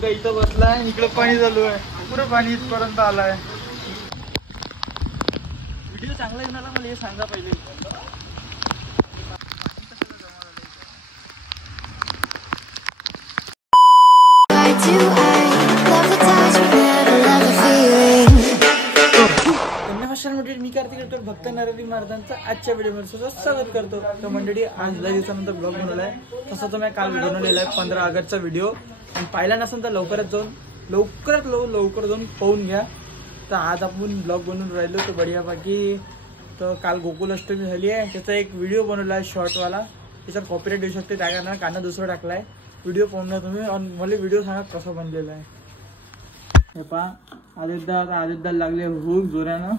एकदा इथं बसलाय, इकडे पाणी चालू आहे, पुरं पाणी इथपर्यंत आलाय. व्हिडिओ चांगला येणार मला हे सांगा पहिले. मी कार्तिक भक्त नरहरी महाराजांचा आजच्या व्हिडिओमध्ये स्वागत करतो. तर मंडळी आज लय दिवसानंतर ब्लॉग बनवलाय. तसं तर मी काल बनवलेला आहे 15 ऑगस्टचा व्हिडिओ. आणि पाहिला नसेल तर लवकरात लवकर जाऊन पाहून घ्या. तर आज आपण ब्लॉग बनवून राहिलो तर बढिया बाकी. तर काल गोकुल अष्टमी झाली आहे, त्याचा एक व्हिडिओ बनवला आहे शॉर्टवाला. त्याच्यात कॉपीराइट येऊ शकते, त्या कारणाने कानं दुसरं टाकलाय. व्हिडिओ पाहून घ्या तुम्ही आणि मला व्हिडिओ सांगा कसा बनलेला आहे. हे पहा आदित्य लागले भूक जोरानं.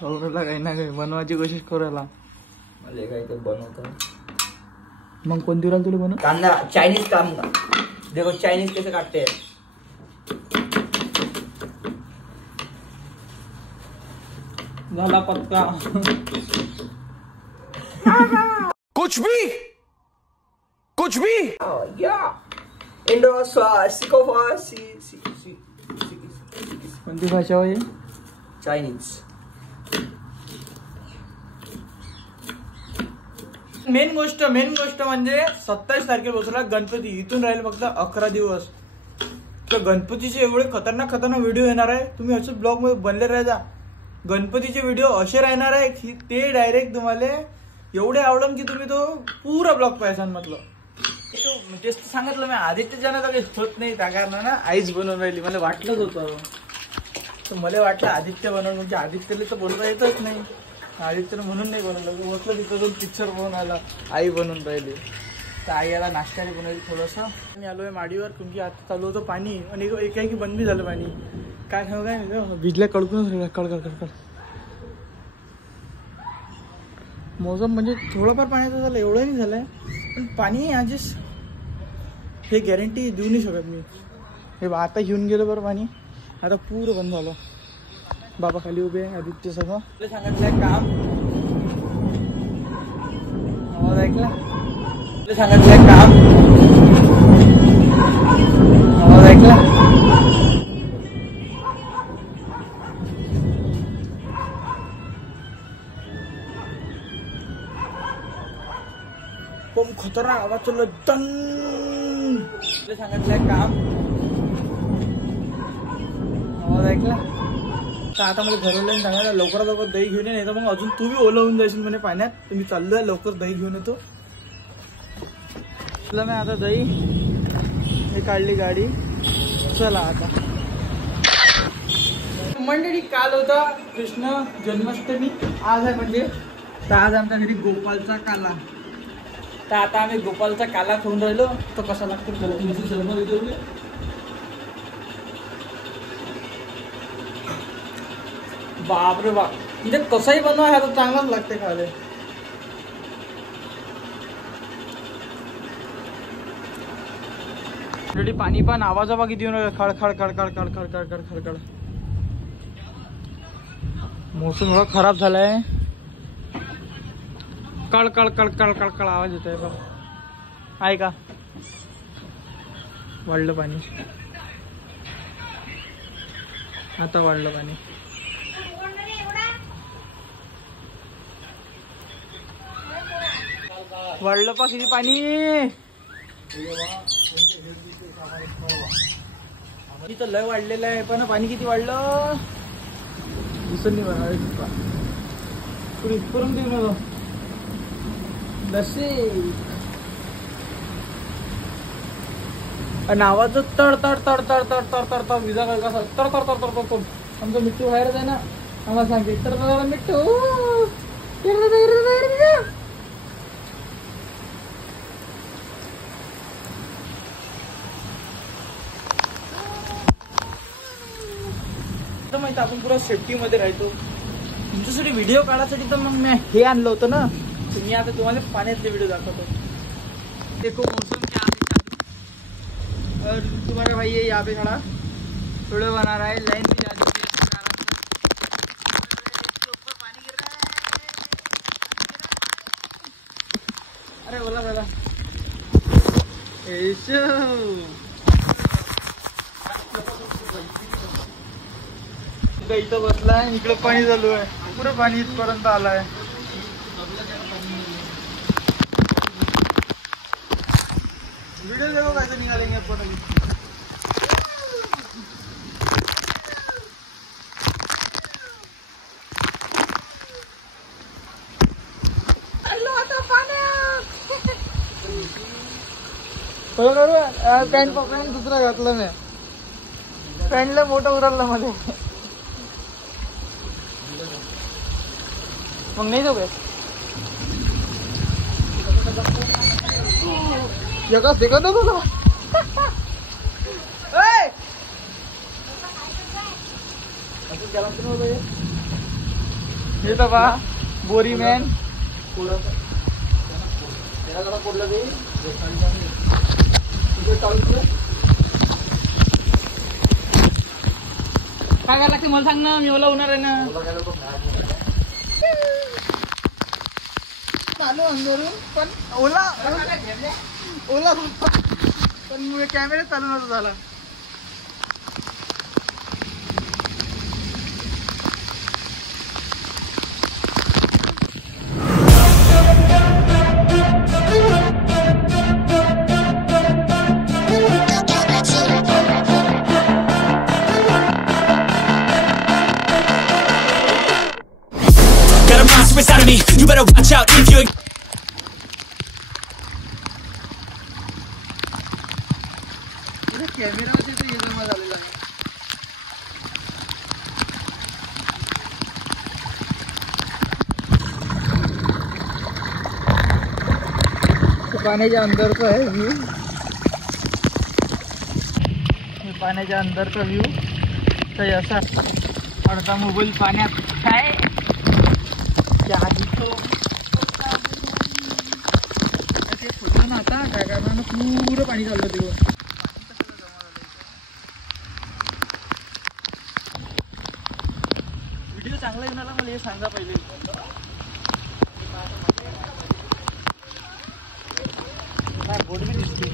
खबरला काही ना काही बनवायची कोशिश करायला. मला काही तर बनवतो. मग कोणती राहिली तुला बनव? कांदा चायनीज काम का देखो, चायनीज कैसे काटते हैं. झाला पक्का. कुछ भी या इंडो सिकोफा कोणती भाषा होय? चायनीज. मेन गोष्ट म्हणजे 27 तारखेपासून गणपती इथून राहील फक्त 11 दिवस. तर गणपतीचे एवढे खतरनाक व्हिडिओ येणार आहे. तुम्ही असे ब्लॉग मध्ये बनले राहायचा. गणपतीचे व्हिडिओ असे राहणार आहे की ते डायरेक्ट तुम्हाला एवढे आवडन की तुम्ही तो पुरा ब्लॉग पाहिसान. म्हटलं तेच सांगितलं मी. आदित्य ज्यांना काही होत नाही त्या कारणानं आईच बनवून राहिली. मला वाटलंच होतं. तर मला वाटलं आदित्य बनवलं म्हणजे आदित्यला तर बनवता येतच नाही. आदित्यनं म्हणून नाही बनवलं. म्हटलं तिथं जाऊन पिक्चर बनवून आला, आई बनवून राहिली. तर आई याला नाश्त्याने बनवली थोडंसं. मी आलो आहे माडीवर कारण आता चालू होतं पाणी आणि एकाएकी बंद झालं पाणी. काय सांगू काय भिजल्या कडकूनच राहिला. कड मोसम म्हणजे थोडंफार पाण्याचं झालं, एवढं नाही झालंय. पण पाणी आजच हे गॅरंटी देऊ नाही शकत मी. हे आता घेऊन गेलो बरं पाणी. आता पूर्ण बंद झालं. बाबा खाली उभे आहे आदित्य सगळं. सांगितलंय काम आवाज ऐकला. सांगितलंय काम आवाज ऐकला. खूप खतरनाक आवाज चाललो. सांगितलंय काम आवाज ऐकला. तर आता मला घरवल्याने सांगायला लवकर दही घेऊन ये, नाही तर मग अजून तू बी ओलं होऊन जाशील म्हणे पाण्यात. तुम्ही चाललोय लवकर दही घेऊन येतो. मी आता दही हे काढली गाडी. चला आता मंडळी. काल होता कृष्ण जन्माष्टमी, आज आहे म्हणजे. तर आज आमच्या घरी गोपालचा काला. तर आता आम्ही गोपालचा काला खाऊन राहिलो. तो कसा लागतो बापरे बाप. म्हणजे कसंही बनवा हा तर चांगलाच लागते खायला. पाणी पण आवाज बघा किती खड खड खड खड खड खड खड खड खड खड. मोसम एवढा खराब झालाय. कळ कळ कळ कळ कळ कळ आवाज येतोय बघ. आहे का? वाढलं पाणी. आता वाढलं पाणी. वाढलं पा किती पाणी. इथं लय वाढलेलं आहे. पण पाणी किती वाढलं दिसत नाही. बनवायचं लस्सी आणि आवाज तड तड तड तड तड तड तड तड विजा कसा तड तड तड तड तड. आमचं मिठ्ठू बाहेरच आहे ना. आम्हाला सांगते तर मिठ्ठू माहिती. आपण पुरा सेफ्टी मध्ये राहतो. तुमच्यासाठी व्हिडिओ काढायसाठी तर मग मी हे आणलं होतं ना. तर मी आता तुम्हाला पाण्यातले व्हिडिओ दाखवतो. देखो मौसम क्या है. और तुम्हारा भाई ये यहाँ पे खड़ा वीडियो बना रहा है. लाइन भी जा रही है आराम से. इसके ऊपर पानी गिर रहा है. अरे बोला ऐसा मुलगा इथं बसलाय, इकडे पाणी चालू आहे, पुरं पाणी इथपर्यंत आलाय. व्हिडिओ देखो कैसे निकालेंगे अपन अभी. पॅन्ट दुसरा घातला मी, पॅन्टला मोठं उराला मध्ये. मग नाही जाऊ काय जगास देखत ना तुला. हे तर पहा बोरी मॅन. काय करायला लागते मला सांग ना, मी ओला होणार आहे ना. आलो अंदरून पण ओला ओला पण कॅमेरा चालू नव्हता झाला. Got a monster inside of me, you better watch out if you. Camera मध्ये तर हे जमा झालेला आहे. पाण्याच्या अंदरचा आहे व्ह्यू, पाण्याच्या अंदरचा व्ह्यू. काही असा अर्धा मोबाईल पाण्यात आहे. ते फुटलं ना आता काय करणार, पुरं पाणी चाललं तेव्हा. व्हिडिओ चांगला येऊन आला मला हे सांगा पहिले. बोर्ड बी दिसते.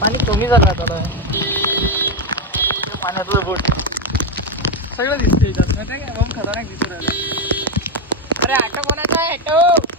पाणी कमी झालं आता, पाण्यातलं बोट सगळं दिसते. माहिती आहे का, खतरनाक दिसू राहिलं. अरे ऑटो कोणाचा आहे ऑटो.